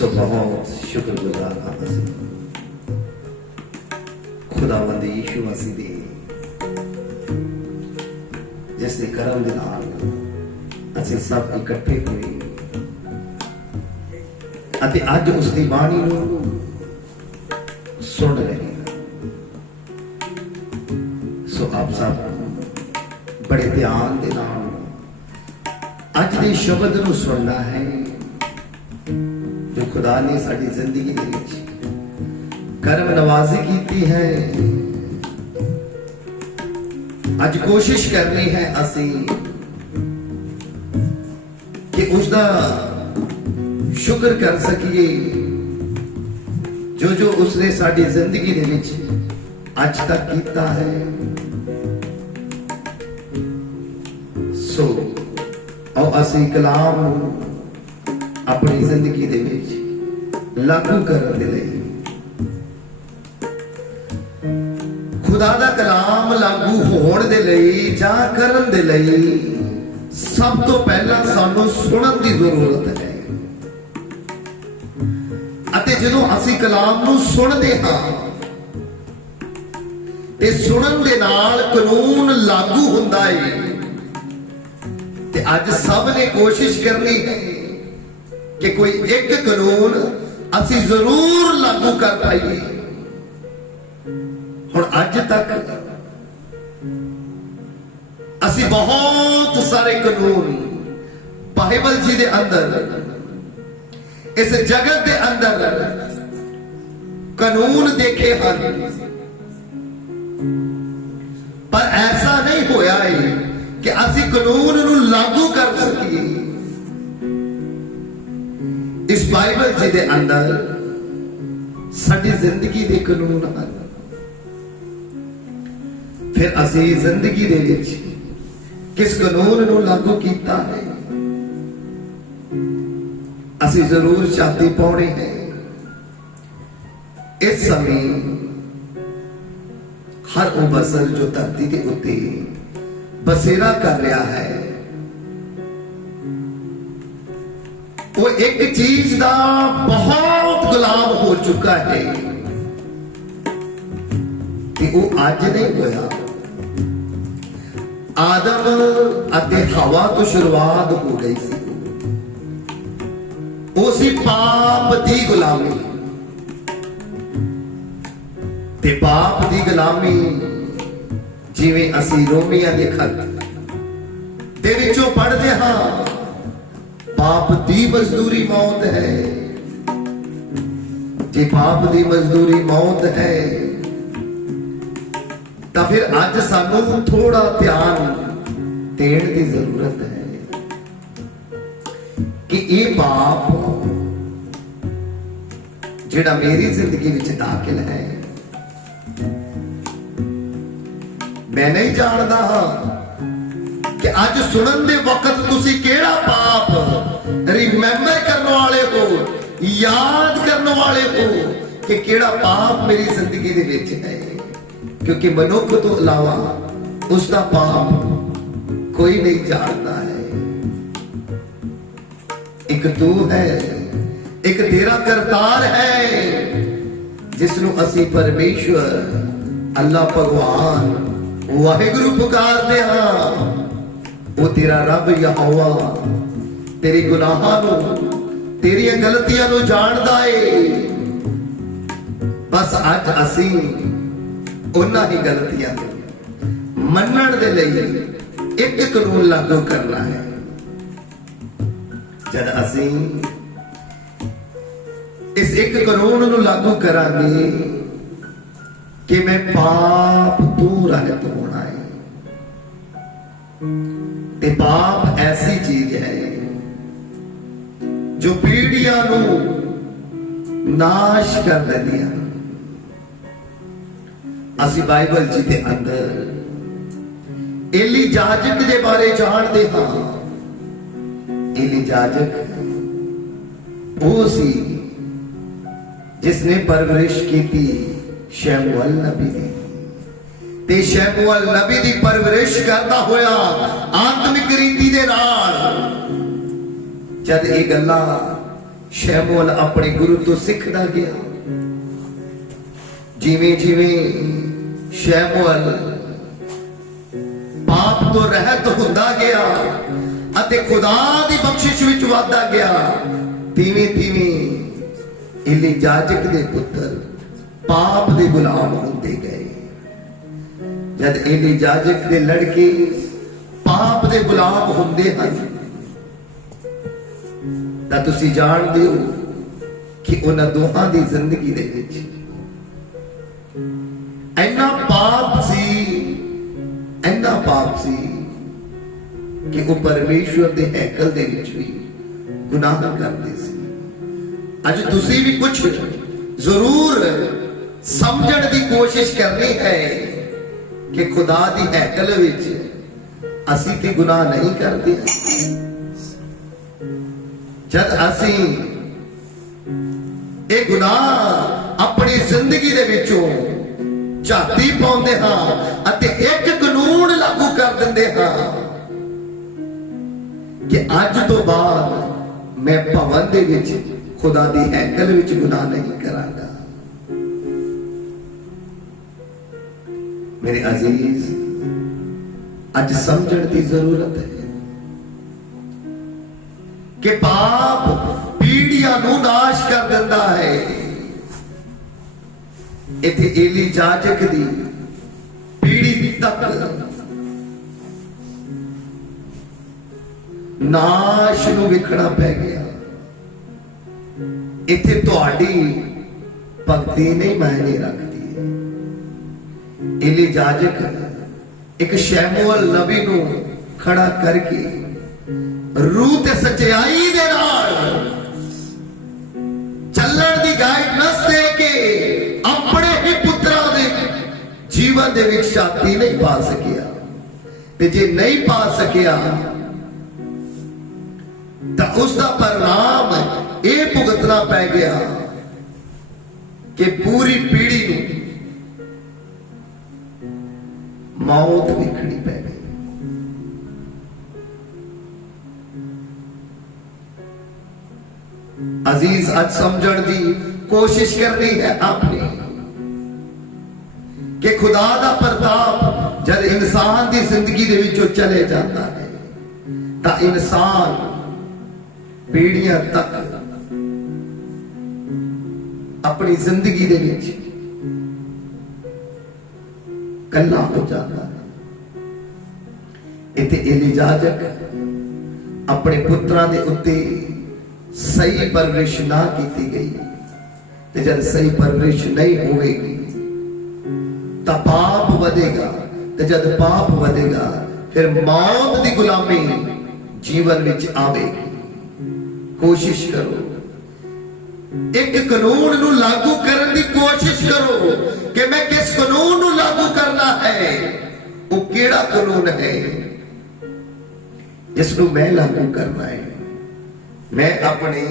सो बहुत शुक्रगुजार हाँ असी खुदावंद यीशु मसीह दे जिसने करम दे नाल असीं सब इकट्ठे होए अते अज उसकी बाणी नूं सुन रहे हैं। सो आप सब बड़े ध्यान दे नाल अज दे शब्द नूं सुनना है जो खुदा ने साडी जिंदगी दे विच करम नवाजी की है। अज कोशिश करनी है असी कि उसका शुक्र कर सकिए जो जो उसने साडी जिंदगी दे विच अज तक कीता है। सो आओ असी कलाम अपनी जिंदगी दे विच लागू करने दे लई खुदा दा कलाम लागू होने दे लई जां करन दे लई सब तो पहला सानू सुनन दी जरूरत है। अते जदों असी कलाम नूं सुनदे हां ते सुनन दे नाल कानून लागू हुंदा है। ते अज सब ने कोशिश करनी है कि कोई एक कानून असी जरूर लागू कर पाइए। हुण अज तक असी बहुत सारे कानून बाइबल जी दे अंदर इस जगत दे अंदर कानून देखे हैं, पर ऐसा नहीं होया है कि असी कानून नूं लागू कर सकीए। इस बाइबल जी दे अंदर साडी जिंदगी दे कानून हैं। फिर असी जिंदगी दे विच किस कानून नूं लागू कीता है असी जरूर चाहते पाउणे हैं। इस समय हर वो बसर जो धरती के उत्ते बसेरा कर रहा है वो एक चीज का बहुत गुलाम हो चुका है कि वो आज नहीं होया। आदम अते हवा तो शुरुआत हो गई सी उसी पाप दी गुलामी ते पाप दी गुलामी जिवें असी रोमिया दे खत दे विचों पढ़दे हां पाप दी मजदूरी मौत है। जे पाप दी मजदूरी मौत है तो फिर अज सानू थोड़ा ध्यान देण दी जरूरत है कि ये पाप जिहड़ा मेरी जिंदगी विच दाखिल है मैं नहीं जानदा हां कि अज सुनन दे वक्त तुसी केड़ा पाप रिमेंबर करने वाले हो, याद करने वाले हो कि केड़ा पाप मेरी जिंदगी दे विच है। क्योंकि मनुख तो अलावा उसका पाप कोई नहीं जानता है। एक तू है, एक तेरा करतार है जिसनों असी परमेश्वर अल्लाह भगवान वाहिगुरु पुकारदे हां। वो तेरा रब यहोवा तेरी गुनाहां नूं तेरी गलतियां नूं जानदा है। बस अज असी उन्हां ही गलतियां मनण दे लई एक कानून लागू करना है। जद असी इस एक कानून नूं लागू करांगे कि मैं पाप तू रहित होना है। ते पाप ऐसी चीज है जो पीढ़ियां नूं नाश कर देती है। असी बाइबल जी के अंदर एली जाजक के बारे जानते हां। एली जाजक वो सी जिसने परवरिश की थी शमूएल नबी दी ते शमूएल नबी दी परवरिश करता होया आत्मिक रीति दे नाल जद ये गल्लां शैमुअल अपने गुरु तो सिखदा गया। जिवें जिवें शैमुअल पाप तो रहत हुंदा गया अते खुदा दी बख्शिश विच वाधा गया, तिवें तिवें एली याजक दे पुत्र पाप दे गुलाम होंदे गए। जद एली याजक दे लड़के पाप दे गुलाम होंदे हन तां तुसीं जाणदे हो कि उन्हां दोहां दी जिंदगी दे विच इन्ना पाप सी कि वो परमेश्वर दे हैकल दे विच भी गुनाह करते सी। अज तुसीं भी कुछ जरूर समझण दी कोशिश करनी है कि खुदा दी हैकल विच असीं ते गुनाह नहीं करते। जद असीं ये गुनाह अपनी जिंदगी दे विचों झाती पाउंदे हां अते एक कानून लागू कर दिंदे हां कि अज तो बाद मैं भवन दे विच खुदा दी हैकल विच गुनाह नहीं करांगा। मेरे अजीज, अज समझण दी जरूरत है कि पाप पीढ़ियां नूं नाश कर दिंदा है। इथे एली याजक दी पीढ़ी तक नाश नूं विखਣਾ पै गया। इथे तुहाडी भक्ति नहीं मायने रखती। एली याजक एक शैमुअल नबी नूं खड़ा करके रूह ते सच्चाई दे नाल चलण दी गाइडनेस दे के अपने ही पुत्रा दे जीवन दे विच शांति नहीं पा सकिया। ते जे नहीं पा सकिया तां उसका परिणाम ये भुगतना पै गया कि पूरी पीढ़ी नूं मौत विखणी पै गई। अजीज, आज समझण दी कोशिश करनी है आपने कि खुदा दा प्रताप जब इंसान की जिंदगी दे विचों चले जाता है तां इंसान पीढ़ियां तक अपनी जिंदगी दे विच कल्ला हो जाता है। इत्थे एली याजक अपने पुत्रां दे उत्ते सही परवरिश ना की गई ते जब सही परवरिश नहीं होगी तो पाप वधेगा, ते जब पाप वधेगा फिर मौत की गुलामी जीवन विच आवेगी। कोशिश करो, एक कानून नूं लागू करने की कोशिश करो कि मैं किस कानून नूं लागू करना है। वो केड़ा कानून है जिसनूं मैं लागू करना है। मैं अपने